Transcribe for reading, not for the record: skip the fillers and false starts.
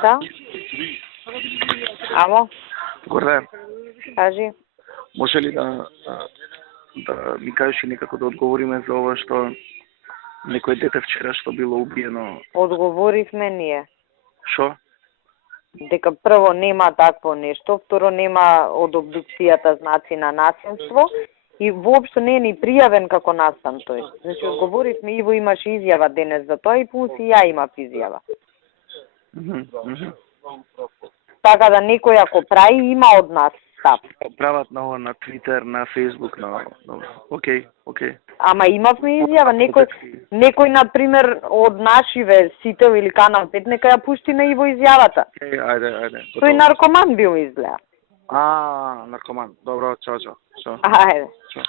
Да. Ало, Гордан, кажи. може ли да ми кажеш и некако да одговориме за ова што некој дете вчера што било убиено? Одговоривме ние. Шо? Дека прво нема такво нешто, второ нема од обдукцијата знаци на насилство и воопшто не е ни пријавен како настан тој. Значи, одговоривме, Иво имаш изјава денес за тоа и плюс и ја имав изјава. Така да некој ако прави, има од нас став. Прават на ова на Твитер, на Фейсбук, на... Океј. Ама имавме изјава, некој на пример од нашиве Сител или Канал 5 нека ја пушти на Иво изјавата. Ајде. Тој наркоман бил изгледа. Наркоман. Добро, чао. Ајде. Чао.